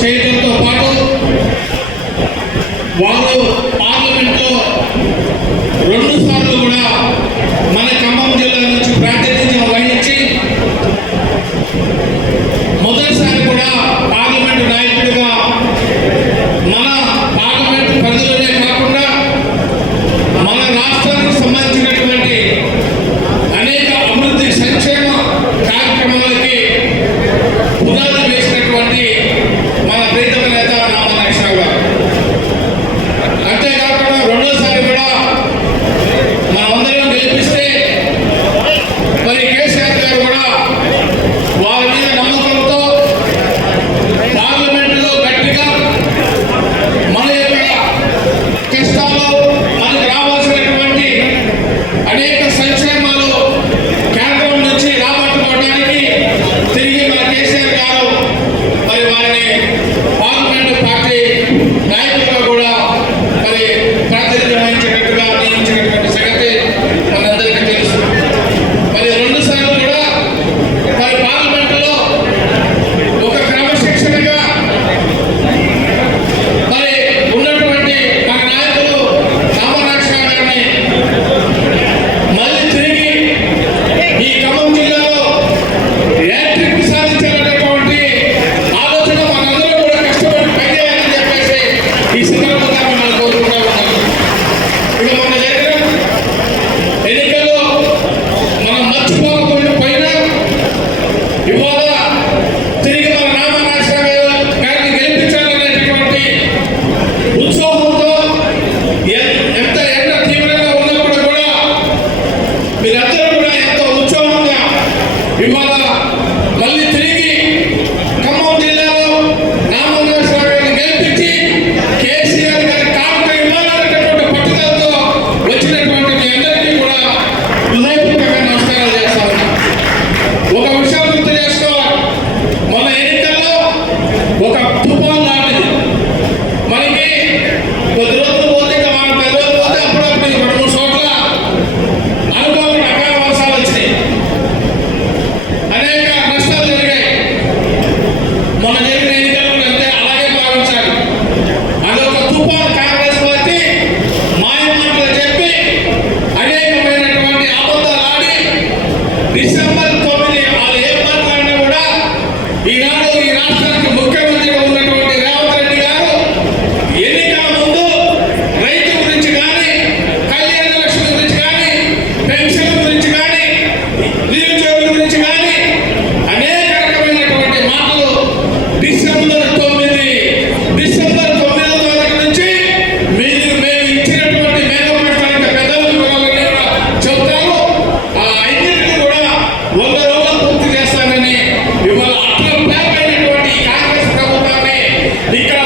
చేయడంతో పాటు వారు పార్లమెంట్లో 2 సార్లు కూడా మన ఖమ్మం జిల్లా నుంచి ప్రాతినిధ్యం వహించి మొదటిసారి కూడా పార్లమెంటు నాయకుడిగా మన పార్లమెంటు పరిధిలోనే కాకుండా మన రాష్ట్రానికి సంబంధించినటువంటి అనేక అభివృద్ధి సంక్షేమ కార్యక్రమాలకి పునాది వేసినటువంటి మన ప్రీతమ నేత నామా నాగేశ్వరరావు గారు. అంతేకాకుండా రెండోసారి కూడా మనమందరం గెలిపిస్తే మరి కేసీఆర్ గారు కూడా వారి మీద నమ్మకంతో పార్లమెంటులో గట్టిగా మన యొక్క కష్టాలు మనకు రావాల్సినటువంటి అనేక సంక్షేమాలు కేంద్రం నుంచి రాబట్టుకోవడానికి తిరిగి మన కేసీఆర్ గారు మరి వారిని పార్లమెంటు పార్టీ నాయకులుగా కూడా మరి ప్రాతినిధ్యం వహించినట్టుగా నియమించినటువంటి సంగతి మనందరికీ తెలుసు. మరి 2 సార్లు కూడా మరి పార్లమెంటులో ఒక క్రమశిక్షణగా మరి ఉన్నటువంటి మన నాయకులు నామా నాగేశ్వరరావు గారిని మళ్ళీ తిరిగి ఈ ఖమ్మం జిల్లాలో యాట్రిక్ సాధించాలనేటువంటి ఆలోచన మనందరూ కూడా కష్టపడి పనిచేయాలని చెప్పేసి ఈ సందర్భంగా మనం కోరుకుంటా ఉన్నాం. ఇక మన జరిగిన ఎన్నికల్లో మనం మర్చిపోకపోయినా ఇవాళ తిరిగి మన నామా నాగేశ్వరరావు గారిని గెలిపించాలనేటువంటి ఉత్సాహంతో ఎంత ఎండ తీవ్రంగా ఉన్నప్పుడు కూడా మీరందరూ కూడా ఎంతో ఉత్సాహంగా ఇవాళ మళ్ళీ తిరిగి ఖమ్మం జిల్లాలో నామా నాగేశ్వరరావు గారిని గెలిపించి కేసీఆర్ గారి కానుక ఇవ్వాలనేటటువంటి పట్టుదలతో వచ్చినటువంటి మీ అందరికీ కూడా హృదయపూర్వకంగా నమస్కారాలు చేస్తా ఉన్నాను. ఒక విషయం గుర్తు చేసుకోవాలి, మన ఎన్నికల్లో ఒక తుఫాన్ లాంటిది. మనకి కొద్ది రోజులు పోతే ఇంకా మనం 10 రోజులు పోతే అప్పుడప్పుడు 2-3 చోట్ల అనుకోకుండా అకాల వర్షాలు వచ్చినాయి, అనేక నష్టాలు జరిగాయి. మన జరిగిన ఎన్నికల్లో అంతే, అలాగే భావించాలి. అదొక తుఫాన్. కాంగ్రెస్ పార్టీ మాయమాటలు చెప్పి అనేకమైనటువంటి అబద్ధాలు ఆడి డిసెంబర్ 9 వాళ్ళు ఏం మాట్లాడినా కూడా ఈనాడు ఈ రాష్ట్రానికి ముఖ్యమంత్రిగా ఉన్నటువంటి రేవంత్ రెడ్డి గారు ఎన్నికల ముందు రైతు గురించి కానీ, కళ్యాణ లక్ష్మి గురించి కానీ, పెన్షన్ గురించి కానీ, నిరుద్యోగుల గురించి కానీ అనేక రకమైనటువంటి మాటలు డిసెంబర్ 9వ తారీఖు నుంచి మేము ఇచ్చినటువంటి మేధోపరిష్కారానికి పెద్దలు వివరాలన్నీ కూడా చెప్తారు. ఆ 5టిని కూడా 100 రోజులు పూర్తి చేస్తానని ఇవాళ అట్లా ప్లాన్ అయినటువంటి ఈ కాంగ్రెస్ ప్రభుత్వాన్ని ఇక్కడ